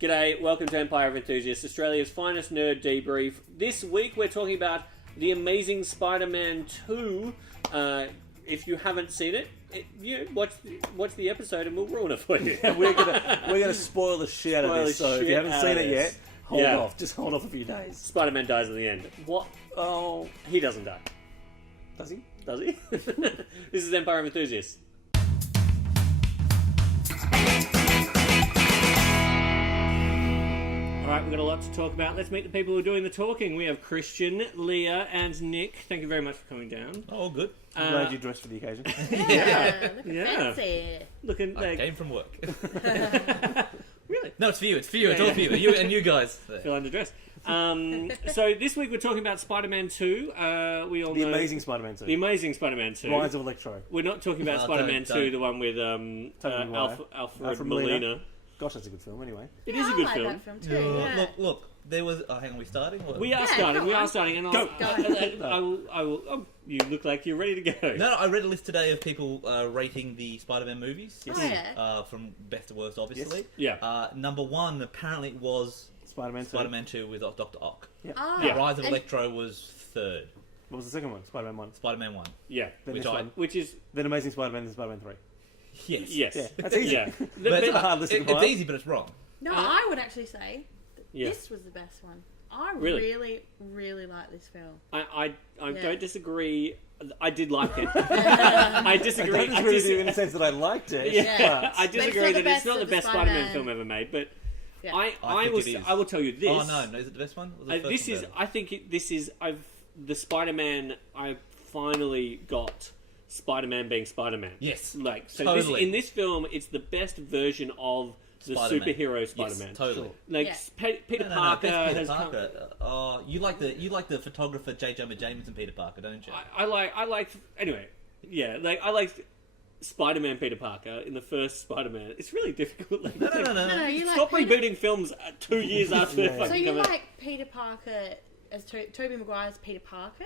G'day, welcome to Empire of Enthusiasts, Australia's finest nerd debrief. This week we're talking about The Amazing Spider-Man 2. If you haven't seen it, watch the episode and we'll ruin it for you. we're gonna spoil the shit out of this, so if you haven't seen it yet, hold off. Just hold off a few days. Spider-Man dies at the end. What? Oh. He doesn't die. Does he? Does he? This is Empire of Enthusiasts. Alright, we've got a lot to talk about. Let's meet the people who are doing the talking. We have Christian, Leah, and Nick. Thank you very much for coming down. Oh, good. I'm glad you dressed for the occasion. Look fancy. Looking I like... came from work. Really? No, it's for you. It's all for you. You and you guys. Feel underdressed. So this week we're talking about Spider-Man 2. We all The know... Amazing Spider-Man 2. The Amazing Spider-Man 2. Rise of Electro. We're not talking about Spider-Man 2, the one with Alfred Molina. Gosh, that's a good film anyway. It is a good I film. like that film too. Yeah. Look. There was. Hang on, we starting? Or? We are starting, and I will. Oh, you look like you're ready to go. No, I read a list today of people rating the Spider-Man movies. Yes. Oh, yeah. From best to worst, obviously. Yes. Yeah. Number one apparently was Spider-Man 2 with Dr. Ock. Yeah. Oh, Yeah. Rise of Electro was third. What was the second one? Spider-Man 1. Spider-Man 1. Yeah. Which is Then Amazing Spider-Man and Spider-Man 3. Yes. yes. Yeah, that's easy. Yeah. But It's a hard list to it's compile. easy, but it's wrong. No, I would actually say that Yeah. this was the best one. I Really? really like this film. I Yeah. don't disagree. I did like it. I disagree. I don't agree with you in the sense that I liked it. Yeah. I But it's disagree not the that it's best not the of the best Spider-Man Spider-Man. film ever made, but Yeah. I think it is. will tell you this. Oh no, is it the best one? Or the first This one is. better? I think this is. The Spider-Man. I finally got Spider-Man being Spider-Man. Yes. Like so. Totally. In this film, it's the best version of the Spider-Man. superhero Spider-Man. Yes, totally. Like Yeah. Peter No, Parker best has Peter come. Parker. You like the photographer J. Jonah Jameson Peter Parker, don't you? I like. Anyway, yeah. Like I like Spider-Man Peter Parker in the first Spider-Man. It's really difficult. Like, No. No, you Stop like rebooting films 2 years after Yeah. they fucking So you come out. like Peter Parker as Tobey Maguire's Peter Parker?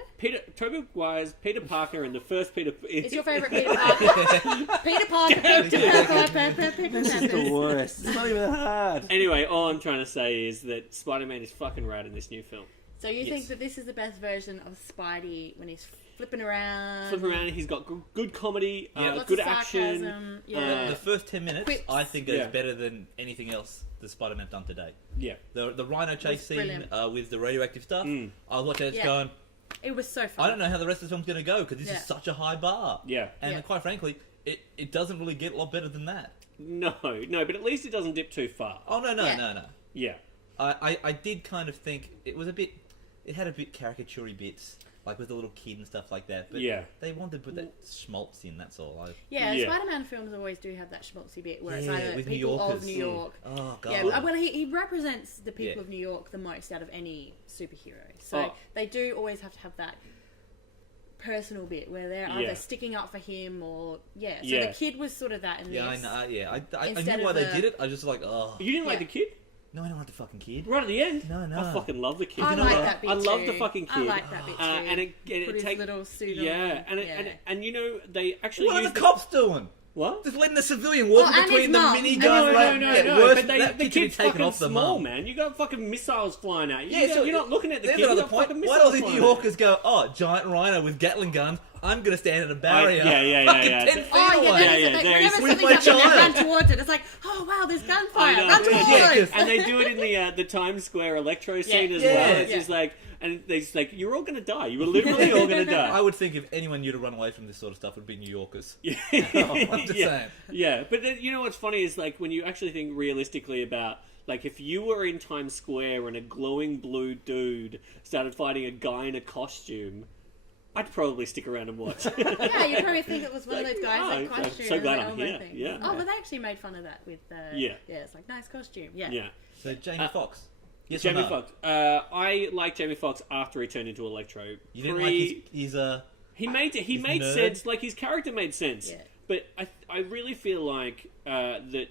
Tobey Maguire's Peter Parker and the first Peter... Is your favourite Peter Parker? Peter Parker, Peter Parker, This is the worst. It's not even that hard. Anyway, all I'm trying to say is that Spider-Man is fucking rad in this new film. So you Yes. think that this is the best version of Spidey when he's flipping around? Flipping around, he's got good comedy, Lots good of action. sarcasm, yeah. The first 10 minutes, Quips. I think, is Yeah. better than anything else that Spider-Man's done today. Yeah. The Rhino chase scene brilliant. with the radioactive stuff, I was watching it Yeah. going, It was so fun. I don't know how the rest of the film's going to go, because this Yeah. is such a high bar. Yeah. And Yeah. quite frankly, it doesn't really get a lot better than that. No, but at least it doesn't dip too far. Oh, no. Yeah. I did kind of think it was it had a bit caricature-y bits, like with the little kid and stuff like that, but Yeah. they wanted to put that schmaltz in, that's all. Yeah, Yeah. Spider-Man films always do have that schmaltzy bit where it's Yeah, either with New people of Yorkers. New York. Oh, God. Yeah, well, he represents the people Yeah. of New York the most out of any superhero. So Oh. they do always have to have that personal bit where they're Yeah. either sticking up for him or So Yeah. the kid was sort of that in Yeah, I this. know. Yeah, I Instead knew why of they the- did it. I was just like, oh, You didn't like the Yeah. kid? no, I don't like the fucking kid. Right at the end? No. I fucking love the kid. I You know like what? that bit I love too. the fucking kid. I like that bit too. And it Put his takes little suit yeah, on. and you know they actually What are use the cops doing? What? Just letting the civilian walk and between his the mum. minigun. No, Worse, But that the kid should be kid's taken fucking off the small, mum. man. You got fucking missiles flying at you. Yeah, so You're not looking at the there's kid. You another got point. fucking Why missiles do the flying New at you. Yorkers go, oh, giant rhino with Gatling guns, I'm going to stand at a barrier. yeah. Fucking 10 feet Oh, away. yeah, Yeah, that is yeah, the thing. there Whenever is- something's With my happening, they run child. towards it. It's like, oh, wow, there's I gunfire. know. Run towards Yeah, it. And they do it in the Times Square Electro scene as Yeah. well. It's Yeah. just like, and they just like, you're all gonna die. You were literally all gonna die. I would think if anyone knew to run away from this sort of stuff, it would be New Yorkers. Yeah. I'm just saying. Yeah, but then, you know what's funny is like when you actually think realistically about like if you were in Times Square and a glowing blue dude started fighting a guy in a costume, I'd probably stick around and watch. Yeah, you'd probably think it was one of Like, those guys oh, in I'm costume so glad and I'm the here. elbow thing. Yeah. Oh, but they actually made fun of that with Yeah. it's like nice costume. Yeah. Yeah. So Jamie Foxx. Yes Jamie or no? Foxx. I like Jamie Foxx after he turned into Electro. You didn't like his He made nerd? sense. Like his character made sense. Yeah. But I really feel like that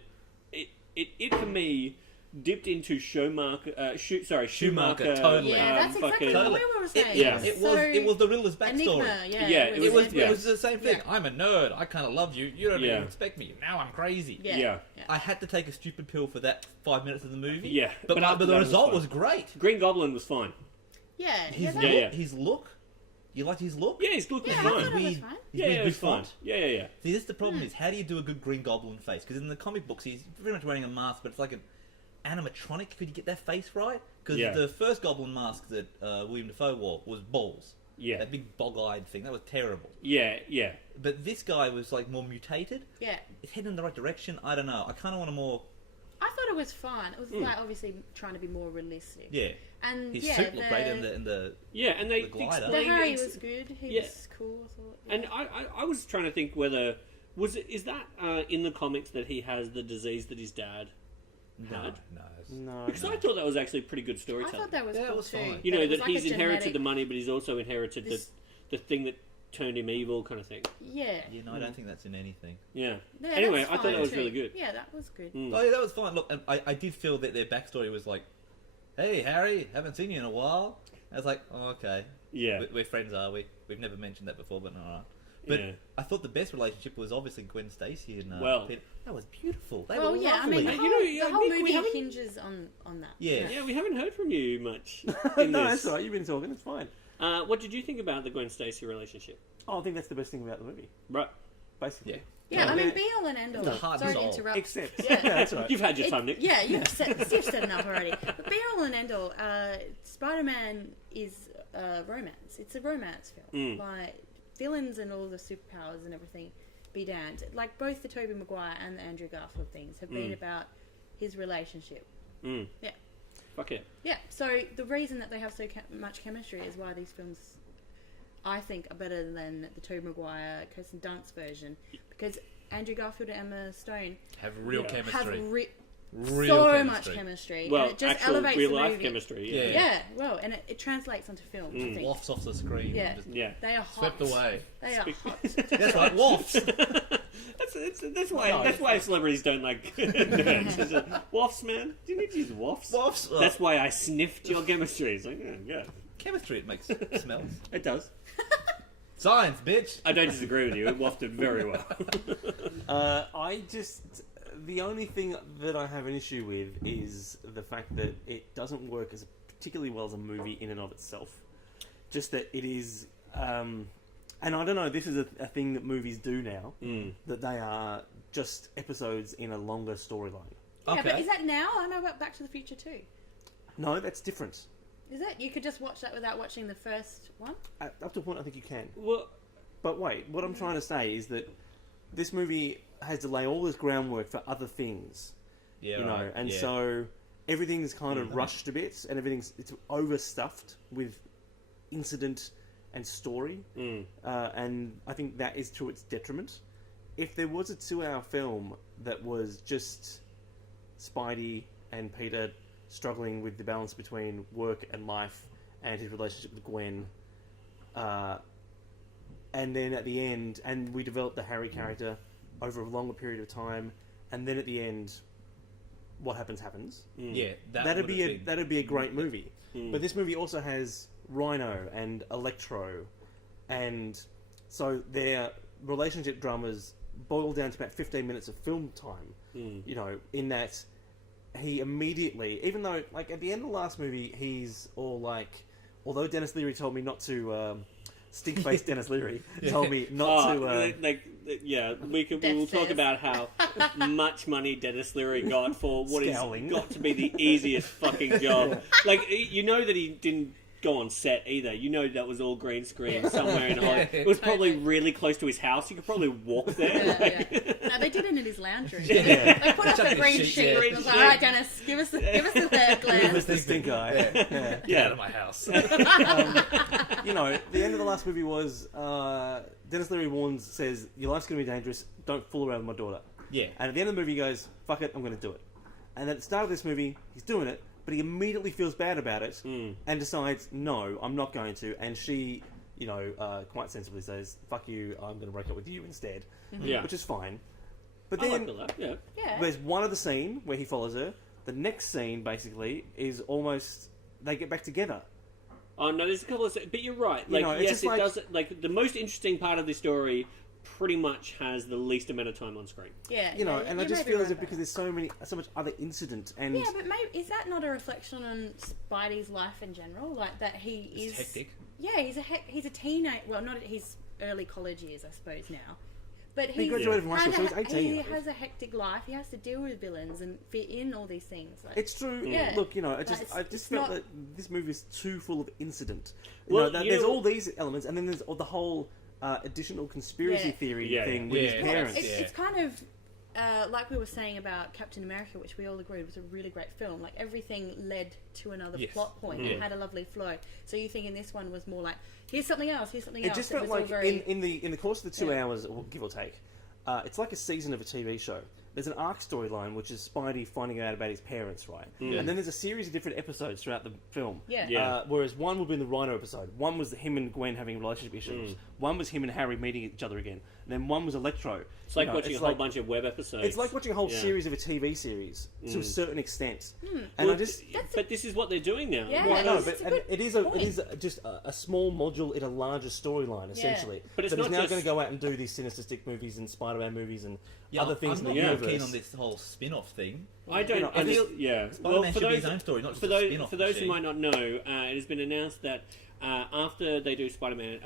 it for me dipped into Schumacher. Totally. Yeah, that's exactly what we were saying. It was the Riddler's backstory. Enigma, it was the same thing. Yeah. I'm a nerd. I kind of love you. You don't even respect me. Now I'm crazy. Yeah. I had to take a stupid pill for that 5 minutes of the movie. Yeah, but the result was great. Green Goblin was fine. His look. You liked his look? Yeah, his look was I fine. thought it was fine. It was fine. Yeah. See, this is the problem is, how do you do a good Green Goblin face? Because in the comic books, he's pretty much wearing a mask, but it's like an animatronic. Could you get that face right? Because the first Goblin mask that William Dafoe wore was balls. Yeah. That big bog-eyed thing. That was terrible. Yeah. But this guy was like more mutated. Yeah. It's heading in the right direction. I don't know. I kind of want a more... I thought it was fun. It was like obviously trying to be more realistic. Yeah. And his suit looked great and the and they the glider. The Harry was good. He was cool. I thought. Yeah. And I was trying to think whether is that in the comics that he has the disease that his dad had? No. Because I thought that was actually pretty good storytelling. I thought that was cool was too. fine. You know, that like he's inherited genetic... the money, but he's also inherited the thing that turned him evil, kind of thing. Yeah. You know, I don't think that's in anything. Yeah. Anyway, I thought that was too. really good. Yeah, that was good. Oh yeah, that was fine. Look, and I did feel that their backstory was like, "Hey Harry, haven't seen you in a while." I was like, "Oh, okay, Yeah. we're friends, are we?" We've never mentioned that before, but alright. But I thought the best relationship was obviously Gwen Stacy and Peter. That was beautiful. They were I lovely. mean, the whole movie hinges on that. Yeah, we haven't heard from you much. No, that's all right. You've been talking. It's fine. What did you think about the Gwen Stacy relationship? Oh, I think that's the best thing about the movie. Right. Basically. Yeah, I mean, be all and end all. The heart Sorry and to soul. interrupt. Except, Yeah. that's right. You've had your time, Nick. Yeah, you've said enough already. But be all and end all. Spider-Man is a romance. It's a romance film. Like villains and all the superpowers and everything, be damned. Like both the Tobey Maguire and the Andrew Garfield things have been about his relationship. Yeah. Fuck yeah. Yeah. So the reason that they have so much chemistry is why these films, I think, are better than the Tobey Maguire, Kirsten Dunst version, because Andrew Garfield and Emma Stone have real chemistry. have real so chemistry. much chemistry. Well, and it just actual elevates real the life movie. chemistry. Yeah. Yeah, well, and it translates onto film. I think. Wafts off the screen. Yeah. Just They are hot. swept away. They are hot. That's right, wafts. That's why celebrities don't like nerds. Wafts, man. Do you need to use wafts? Wafts. That's why I sniffed your chemistry. It's like, yeah. Chemistry. It makes smells. It does. Science, bitch. I don't disagree with you. It wafted very well. The only thing that I have an issue with is the fact that it doesn't work as particularly well as a movie in and of itself. Just that it is, and I don't know, this is a thing that movies do now, that they are just episodes in a longer storyline. Yeah, but is that now? I know about Back to the Future too. No, that's different. Is it? You could just watch that without watching the first one? Up to a point, I think you can. Well, but wait, what I'm trying to say is that this movie has to lay all this groundwork for other things. Yeah, you know, right. and so everything's kind of rushed a bit, and it's overstuffed with incident and story, and I think that is to its detriment. If there was a 2-hour film that was just Spidey and Peter struggling with the balance between work and life and his relationship with Gwen, and then at the end, and we developed the Harry character over a longer period of time, and then at the end, what happens. Yeah, that'd be a great movie. But this movie also has Rhino and Electro, and so their relationship dramas boil down to about 15 minutes of film time. You know, in that he immediately, even though like at the end of the last movie, he's all like, although Dennis Leary told me not to. Stink-faced Dennis Leary told me not to. We will talk about how much money Dennis Leary got for what is Scowling. got to be the easiest fucking job. Like, you know that he didn't go on set either. You know that was all green screen somewhere in Hollywood. It was probably really close to his house. You could probably walk there. No, they did it in his lounge room. Yeah. They put up a green sheet. Green It was like, sheet. all right, Dennis, give us the third glance. Give us the stink eye. Get out of my house. You know, the end of the last movie was Dennis Leary says, your life's going to be dangerous, don't fool around with my daughter. Yeah. And at the end of the movie he goes, fuck it, I'm going to do it. And at the start of this movie, he's doing it, but he immediately feels bad about it and decides, no, I'm not going to. And she, you know, quite sensibly says, fuck you, I'm going to break up with you instead. Yeah. Which is fine. But I then like that. Yeah. Yeah. there's one other scene where he follows her, the next scene basically is almost they get back together. Oh no, there's a couple of, but you're right. Like, it's yes, just it like- does. Like, the most interesting part of the story pretty much has the least amount of time on screen. Yeah, And I just feel as if because there's so much other incident and Yeah, but maybe is that not a reflection on Spidey's life in general? Like that he is hectic. Yeah, he's a teenage. Well, not his early college years, I suppose now. But He graduated from high school, so he's 18, He I think. has a hectic life. He has to deal with villains and fit in all these things. Like, it's true. Yeah. Look, I Like, just it's felt not- that this movie is too full of incident. Well, There's all these elements, and then there's all the whole additional conspiracy Yeah. theory Yeah, thing yeah. with Yeah. his Well, parents. It's kind of like we were saying about Captain America, which we all agreed was a really great film. Like everything led to another Yes. plot point Mm. and had a lovely flow. So you think in this one was more like here's something else, here's something It else. just felt was all like very... in the course of the 2 Yeah. hours, or give or take, it's like a season of a TV show. There's an arc storyline, which is Spidey finding out about his parents, right? Yeah. And then there's a series of different episodes throughout the film. Yeah. Yeah. Whereas one would be the Rhino episode, one was him and Gwen having relationship issues, one was him and Harry meeting each other again, and then one was Electro. It's like watching a whole bunch of web episodes. It's like watching a whole Yeah. series of a TV series to a certain extent. And Well, I just... but this is what they're doing now. Yeah. Well, I know, it's but a good it is just a small module in a larger storyline, essentially. But it's that is not now just- going to go out and do these Sinister Stick movies and Spider-Man movies and Yeah, other things I'm in not the really universe. keen on this whole spin-off thing. I don't. know, I I feel. just- Yeah. Spider-Man should be his own story, not just for a those spin-off for those who machine. might not know, it has been announced that after they do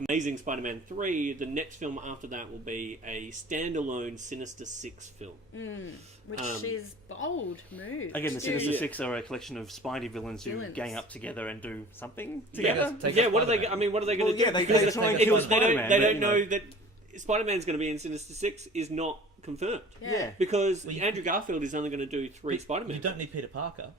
Amazing Spider-Man 3, the next film after that will be a standalone Sinister Six film. which is bold move. Again, the to do. Sinister Six are a collection of Spidey villains who Villains. gang up together and do something Yeah, together. Take yeah. out What are they? Spider-Man. I mean, what are they going to Well, do? yeah, they Because try and they kill don't- Spider-Man. They but, don't you know that Spider-Man's going to be in Sinister Six is not confirmed. Yeah. Because Well, you- Andrew Garfield is only going to do 3 Spider-Man. You don't need Peter Parker.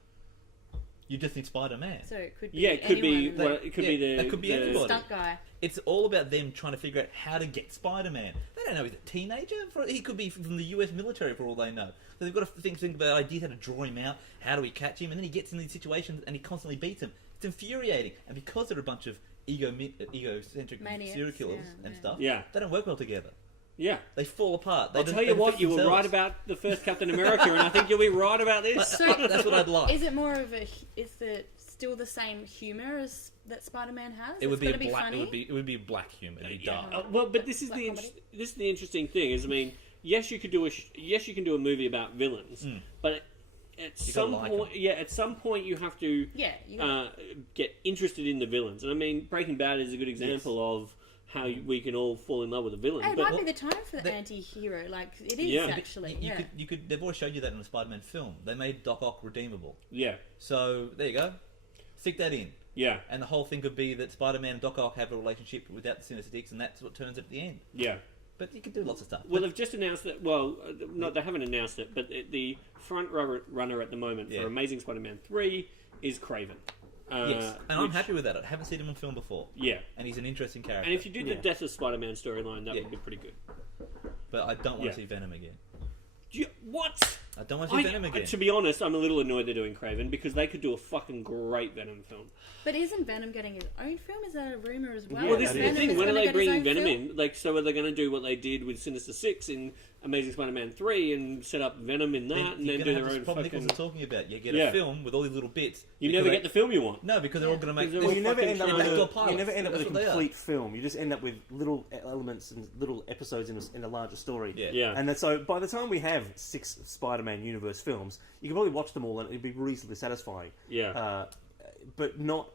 You just need Spider-Man. So it could be Yeah, it could be. anyone. Well, it could be the. that could be the- anybody. Stunt guy. It's all about them trying to figure out how to get Spider-Man. They don't know he's a teenager. He could be from the US military for all they know. So they've got to think about ideas, how to draw him out, how do we catch him, and then he gets in these situations and he constantly beats him. It's infuriating. And because they're a bunch of egocentric Maniacs, serial killers yeah, and yeah. stuff, Yeah. they don't work well together. Yeah. They fall apart. They I'll don't- tell you they what, fit you were themselves. right about the first Captain America, and I think you'll be right about this. So That's what I'd like. Is it more of a? Is it still the same humor as that Spider-Man has? It would It's be a gonna black. funny? It would be black humor. It'd be dark. Well, but this is Black the comedy. this is the interesting thing. Is I mean, yes, you could do a movie about villains, but at some like point, them. at some point, you have to Yeah, you got get interested in the villains. And I mean, Breaking Bad is a good example of how we can all fall in love with a villain. Hey, it but might be the time for the the- anti-hero. Like it is Yeah. actually. You Yeah. could. They've already showed you that in the Spider-Man film. They made Doc Ock redeemable. yeah, So there you go. Stick that in. yeah, And the whole thing could be that Spider-Man and Doc Ock have a relationship without the Sinister Six, and that's what turns it at the end. yeah. But you can do lots of stuff. Well, they've just announced that. Well, no, they haven't announced it, but the front runner at the moment Yeah. for Amazing Spider-Man 3 is Craven. Yes, and I'm which- happy with that. I haven't seen him on film before, Yeah, and he's an interesting character. and if you do the Yeah. Death of Spider-Man storyline, that Yeah. would be pretty good. But I don't want Yeah. to see Venom again. What? I don't want to see Venom again. To be honest, I'm a little annoyed they're doing Craven because they could do a fucking great Venom film. But isn't Venom getting his own film? Is that a rumor as well? Well, this is that the is. thing. is When are gonna they get his bringing own Venom film? in? Like, so are they going to do what they did with Sinister Six in Amazing Spider-Man 3 and set up Venom in that and you're then gonna do have their this own problem fucking... Nichols is talking about. You get Yeah. a film with all these little bits. You because never they- get the film you want. No, because they're all going to make. Because they're Well, all you never fucking end up trying with to- backdoor a, pilots. you never end up with a That's what they are. complete film. You just end up with little elements and little episodes in a larger story. Yeah. Yeah. And so by the time we have 6 Spider-Man universe films, you can probably watch them all and it'd be reasonably satisfying. Yeah. But not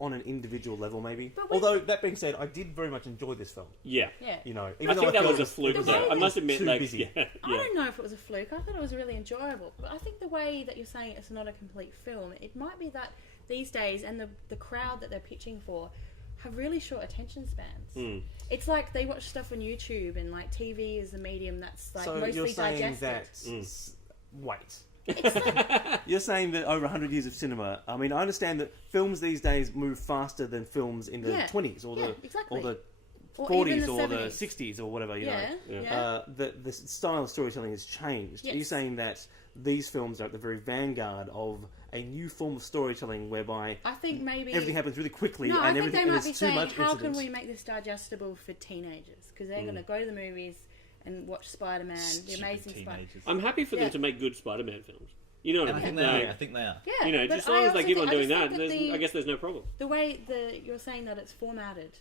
on an individual level, maybe. But when- Although that being said, I did very much enjoy this film. Yeah. Yeah. You know, I even though think that felt was a it fluke, the though. way I must they- admit, too like, busy. yeah. I don't know if it was a fluke. I thought it was really enjoyable. But I think the way that you're saying it's not a complete film, it might be that these days and the crowd that they're pitching for have really short attention spans. It's like they watch stuff on YouTube and like TV is a medium that's like So mostly you're saying digested. that... Wait. You're saying that over 100 years of cinema, I mean, I understand that films these days move faster than films in the Yeah. 20s or Yeah, exactly. or the Or 40s even the or the 70s. 60s or whatever, you Yeah, know. yeah. The style of storytelling has changed. Are you Yes. saying that these films are at the very vanguard of a new form of storytelling whereby I think maybe everything happens really quickly No, and I think they everything might there's be too saying, much how incident? can we make this digestible for teenagers? Because they're going to go to the movies and watch Spider-Man, the Amazing Spider-Man. Teenagers. I'm happy for Yeah. them to make good Spider-Man films. You know what And I I mean? think they Like, are. I think they are. Yeah, you know, but just as long as they also keep on I doing just that, think I guess there's no problem. the way you're saying that it's formatted,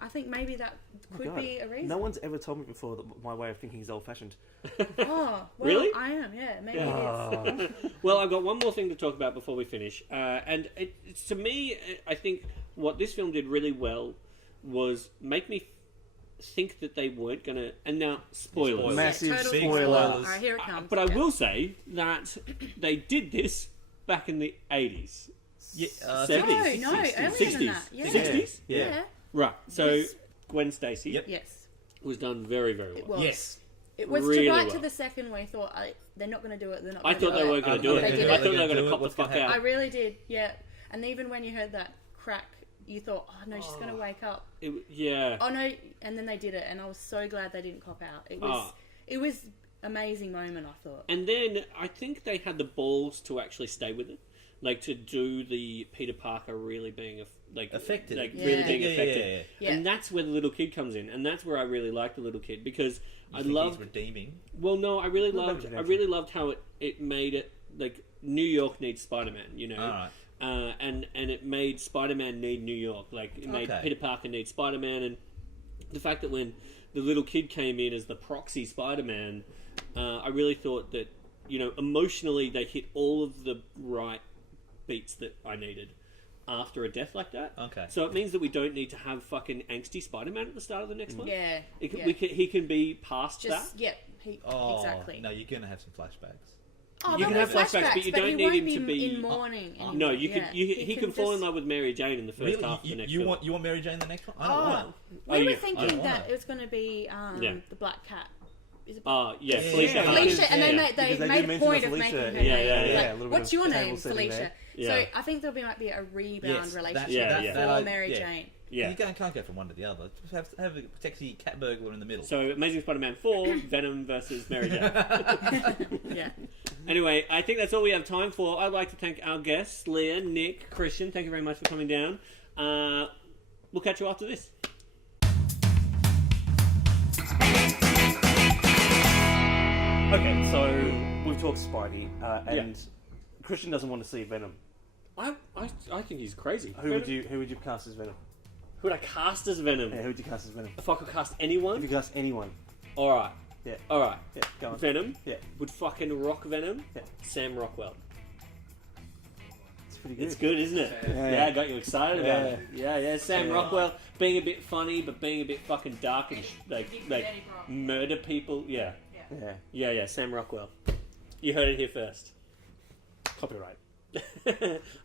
I think maybe that could God, be a reason. no one's ever told me before that my way of thinking is old-fashioned. Oh, well, Really? I am. Yeah, maybe Ah. it is. Well, I've got one more thing to talk about before we finish. And it's, to me, I think what this film did really well was make me think that they weren't going to... And now, spoilers. Massive Total big spoiler. spoilers. All right, here it comes. But I Yeah. will say that they did this back in the 80s. Yeah, 70s. No, earlier 60s. than that. Yeah. 60s? Yeah. Yeah. Right. So, Yes. Gwen Stacy Yep. Yes. was done very, very well. It was. Yes. It was Really to right well. to the second where I thought they're not going to do it. They're not. I Gonna thought do they it. weren't going to do They it. did I it. thought they were going to do it. cop the What's fuck gonna out. I really did. Yeah. And even when you heard that crack, you thought, "Oh no, she's going to wake up." Yeah. Oh no! And then they did it, and I was so glad they didn't cop out. Ah. It was amazing moment. I thought. And then I think they had the balls to actually stay with it, like to do the Peter Parker really being Affected. like Yeah. really being Yeah, yeah, affected. yeah, yeah. And that's where the little kid comes in, and that's where I really like the little kid because You I think love. he's redeeming. Well, no, I really Not loved. bad I redemption. really loved how it made it like New York needs Spider-Man. You know. All right. And it made Spider-Man need New York. Like it made Okay. Peter Parker need Spider-Man, and the fact that when the little kid came in as the proxy Spider-Man, I really thought that emotionally they hit all of the right beats that I needed after a death like that. Okay. So it means that we don't need to have fucking angsty Spider-Man at the start of the next one. Yeah. yeah. He can be past Just that. yep. Oh, Exactly. No, you're going to have some flashbacks. Oh, You can there'll have be flashbacks, but you don't he need won't him to be- in mourning. Oh, and- No, you yeah. could. He can fall in just- love with Mary Jane in the first Really? half of the next You film. want Mary Jane in the next one? I don't want Oh, it. we Oh, were yeah. I thinking don't that want it was going to be Yeah. the Black Cat. Is it Yeah, Yeah, Felicia. yeah, Hardy. Felicia, and then Yeah. they Because they made do a mention point of of making Felicia. her Yeah, name. yeah, yeah, Like, a little bit what's of your table name, setting Felicia? there. Yeah. So I think there might be a rebound Yes, relationship Yeah, for Mary Jane. Yeah. You can't go from one to the other. Just have a sexy cat burglar in the middle. So, Amazing Spider-Man 4, Venom versus Mary Jane. Yeah. Anyway, I think that's all we have time for. I'd like to thank our guests, Leah, Nick, Christian. Thank you very much for coming down. We'll catch you after this. Okay, so we've talked Spidey, and Christian doesn't want to see Venom. I think he's crazy. Who would you cast as Venom? Who would I cast as Venom? Yeah, who would you cast as Venom? If I could cast If anyone? you cast anyone, Alright. yeah, Alright. yeah, go on. Venom Yeah, would fucking rock Venom. Yeah. Sam Rockwell. it's pretty good. It's good, isn't it? Yeah. Yeah, I got you excited about Yeah. it. Yeah. Sam Yeah. Rockwell being a bit funny, but being a bit fucking dark and like Dirty Rock. murder people. Yeah. Yeah, Sam Rockwell. You heard it here first. copyright.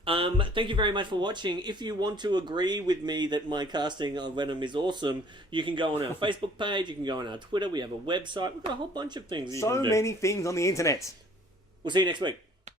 Thank you very much for watching. If you want to agree with me that my casting of Venom is awesome, you can go on our Facebook page, you can go on our Twitter, we have a website, we've got a whole bunch of things you So can do. many things on the internet. We'll see you next week.